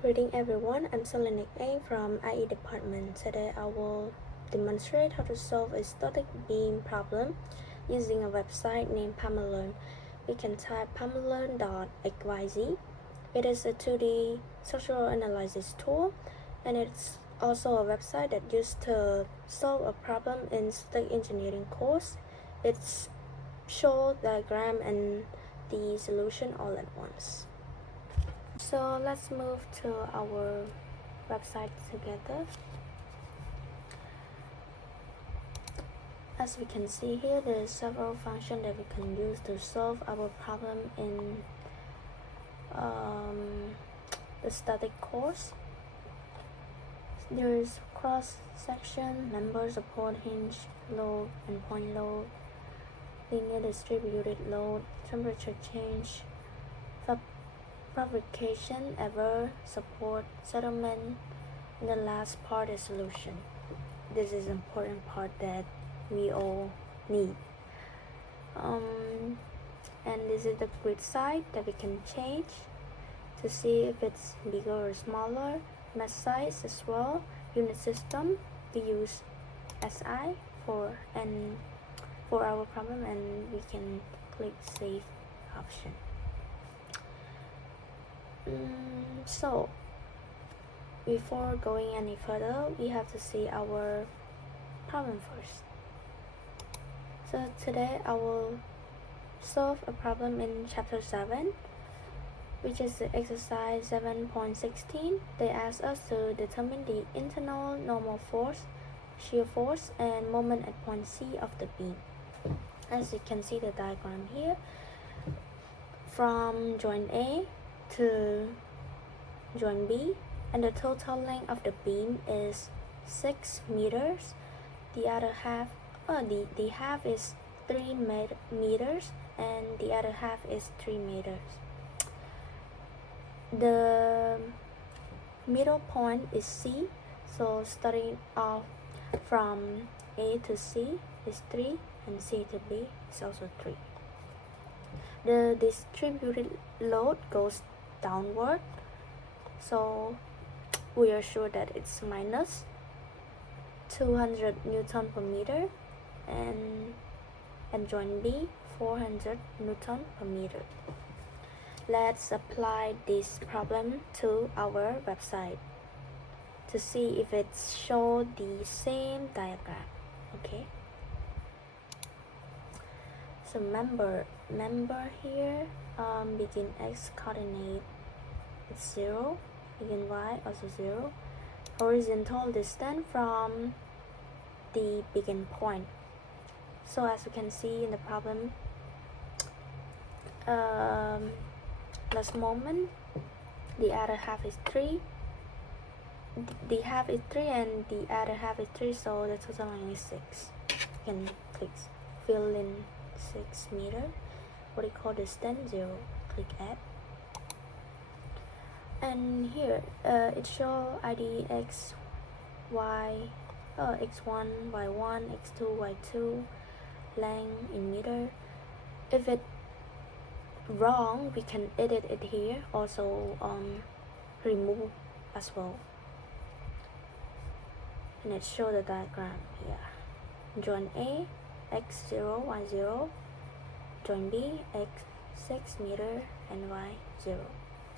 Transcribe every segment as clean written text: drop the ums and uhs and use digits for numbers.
Greeting everyone, I'm Solynich Eng from IE department. Today I will demonstrate how to solve a static beam problem using a website named PermaLearn. We can type permalearn.xyz. It is a 2D structural analysis tool, and it's also a website that used to solve a problem in static engineering course. It's show diagram and the solution all at once. So let's move to our website together. As we can see here, there are several functions that we can use to solve our problem in the static course. There is cross section, member support, hinge load, and point load, linear distributed load, temperature change, fabrication, error, support, settlement, and the last part is solution. This is an important part that we all need. And this is the grid size that we can change to see if it's bigger or smaller. Mesh size as well. Unit system, we use SI for our problem, and we can click save option. So before going any further, we have to see our problem first. So today I will solve a problem in chapter 7, which is the exercise 7.16. They ask us to determine the internal normal force, shear force, and moment at point C of the beam. As you can see the diagram here, from joint A to joint B, and the total length of the beam is 6 meters. The other half, the half is 3 meters, and the other half is 3 meters. The middle point is C, so starting off from A to C is 3, and C to B is also 3. The distributed load goes downward, so we are sure that it's minus 200 Newton per meter, and joint B 400 Newton per meter. Let's apply this problem to our website to see if it shows the same diagram. Okay. So member here, begin X coordinate it's 0, begin Y also 0. Horizontal distance from the begin point. So as you can see in the problem, last moment, the other half is 3. The half is 3 and the other half is 3, so the total length is 6. You can click fill in 6 meter. What do you call distance? 0. Click add. And here it shows ID X, Y, X1, Y1, X2, Y2, length in meter. If it's wrong, we can edit it here, also remove as well. And it shows the diagram here. Joint A, X0, Y0, joint B, X6 meter, and Y0.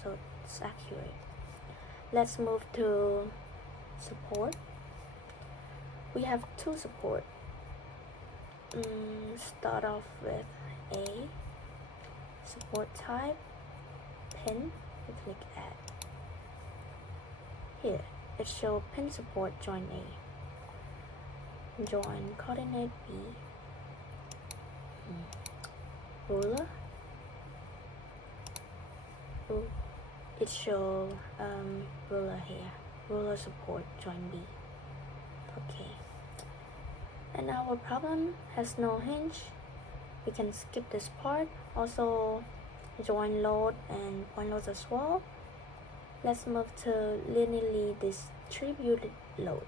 So it's accurate. Let's move to support. We have 2 support. Start off with A, support type, pin, we click add. Here, it shows pin support joint A. Joint coordinate B. Ruler. It shows ruler here. Ruler support joint B. Okay. And our problem has no hinge. We can skip this part. Also joint load and point loads as well. Let's move to linearly distributed load.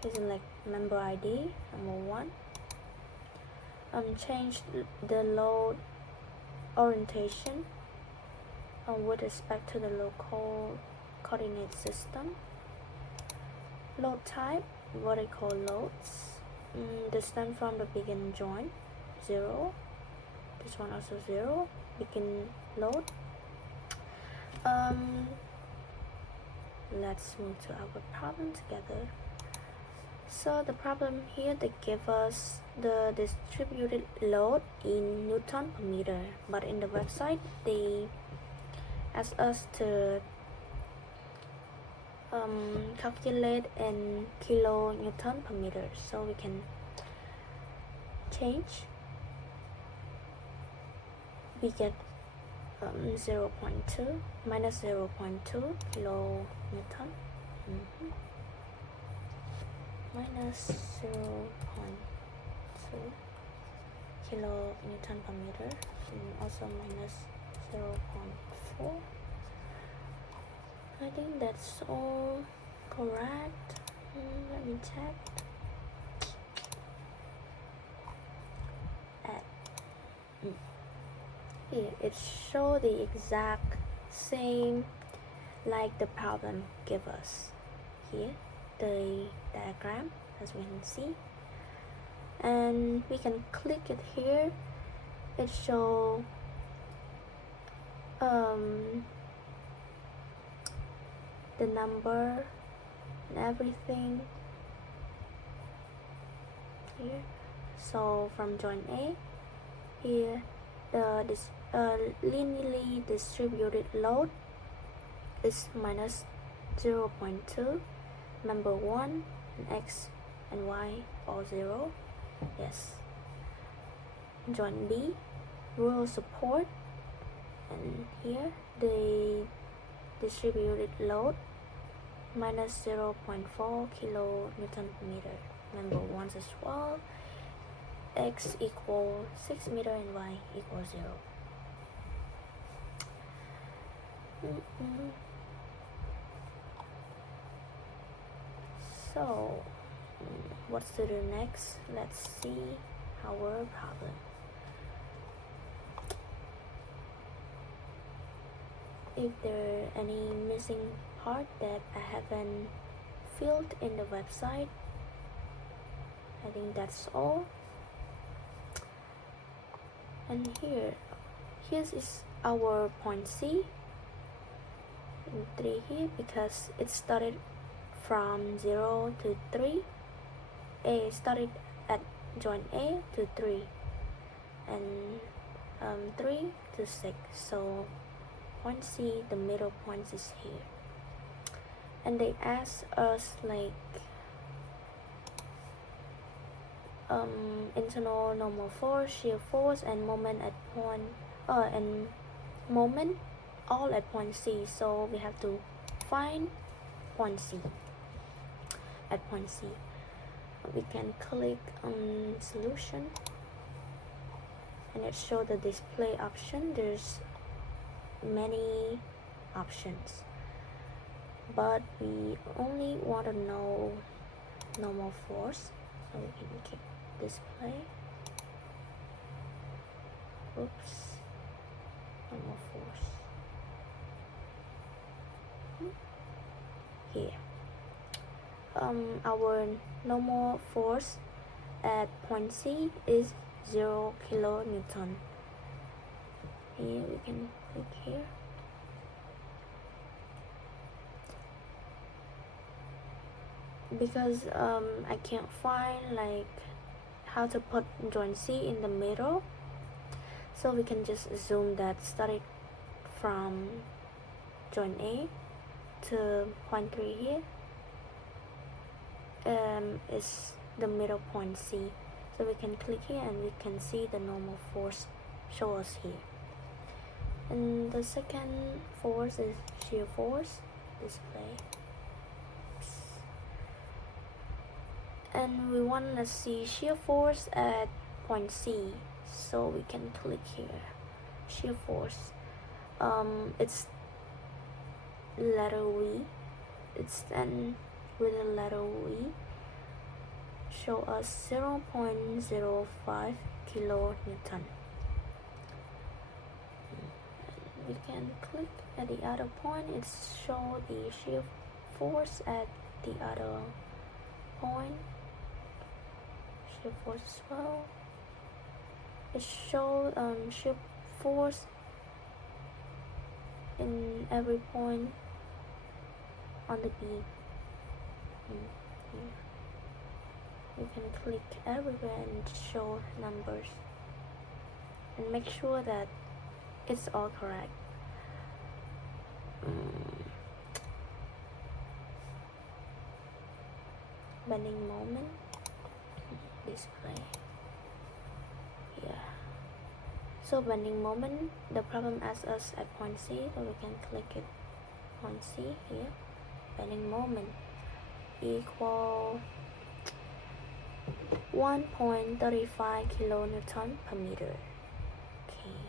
This is like member ID number 1. Change the load orientation with respect to the local coordinate system. Load type, vertical loads, distance from the begin joint 0, this one also 0, begin load. Let's move to our problem together. So the problem here, they give us the distributed load in Newton per meter, but in the website they ask us to calculate in kilonewton per meter, so we can change. We get 0.2 minus 0.2 kilonewton minus 0.2 kilonewton per meter, and also minus 0.4. I think that's all correct. Let me check. Here it shows the exact same like the problem give us. Here the diagram, as we can see, and we can click it here. It shows the number and everything here. So from joint A, here the linearly distributed load is minus 0.2, member 1, and X and Y all 0. Yes. Joint B, rural support, and here the distributed load minus 0.4 kilonewton per meter, member 1 as well, X equal 6 meter and Y equal 0. So what's to do next? Let's see our problem. If there are any missing part that I haven't filled in the website, I think that's all. And here's is our point C in 3 here, because it started from 0 to 3. A started at joint A to 3, and 3 to 6. So point C, the middle point is here. And they ask us like internal normal force, shear force, and moment at point and moment all at point C. So we have to find point C. At point C, we can click on solution, and it shows the display option. There's many options, but we only want to know normal force, so we can keep display. Oops, normal force here. Our normal force at point C is 0 kilonewton. Here we can click here. Because I can't find like how to put joint C in the middle, so we can just assume that started from joint A to point 3 here is the middle point C. So we can click here and we can see the normal force show us here. And the second force is shear force, display. And we want to see shear force at point C, so we can click here. Shear force, it's letter V. It's then with the letter V, show us 0.05 kilonewton. we can click at the other point. It shows the shear force at the other point, shear force as well. It shows shear force in every point on the beam. Here. You can click everywhere and show numbers and make sure that it's all correct. Bending moment display. Yeah. So bending moment, the problem asks us at point C, so we can click it. Point C here. Bending moment equal 1.35 kilonewton per meter. Okay.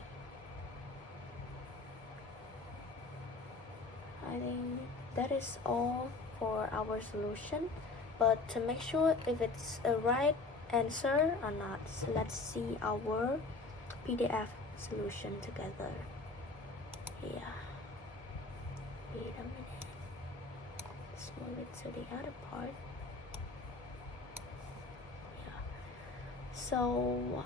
I think that is all for our solution. But to make sure if it's a right answer or not, so let's see our PDF solution together. Yeah. Wait a minute. Let's move it to the other part. Yeah. So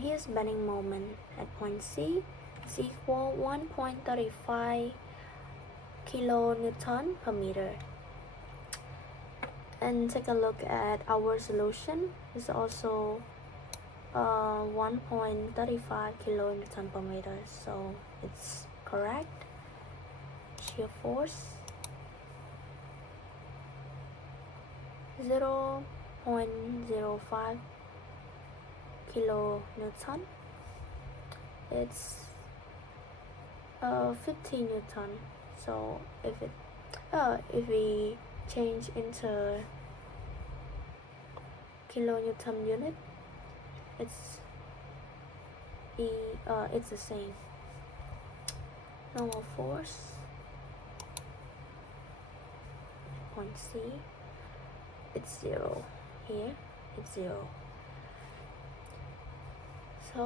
here's bending moment at point C. It's equal 1.35 kilonewton per meter. And take a look at our solution. It's also 1.35 kilonewton per meter, so it's correct. Shear force 0.05 kilonewton. It's 50 newton. So if we change into kilonewton unit, it's the same. Normal force point C, it's 0. Here it's 0. So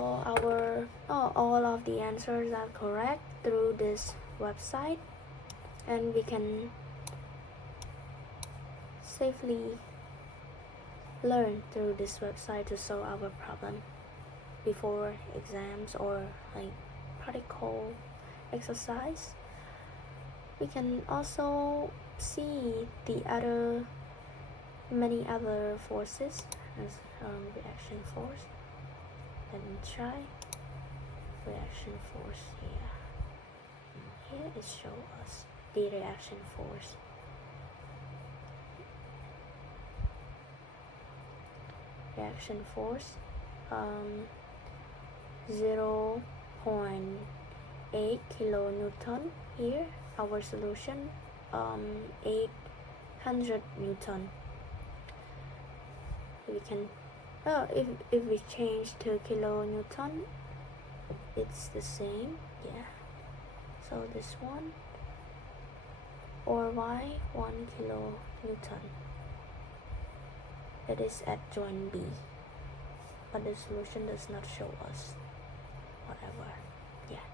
all of the answers are correct through this website, and we can safely learn through this website to solve our problem before exams or like practical exercise. We can also see the many other forces as reaction force. Let me try reaction force here. Here it shows us the reaction force. Reaction force 0.8 kilonewton. Here our solution 800 newton. We can if we change to kilonewton, it's the same. Yeah. So this one or y 1 kilonewton. It is at joint B, but the solution does not show us. Whatever. Yeah.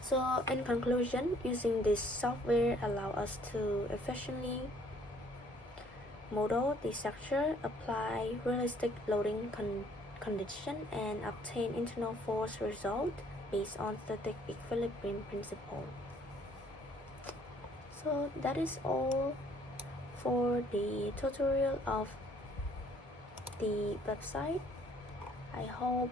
So in conclusion, using this software allow us to efficiently model the structure, apply realistic loading condition, and obtain internal force result based on static equilibrium principle. So that is all for the tutorial of the website. I hope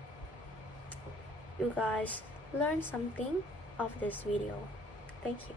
you guys learned something of this video. Thank you.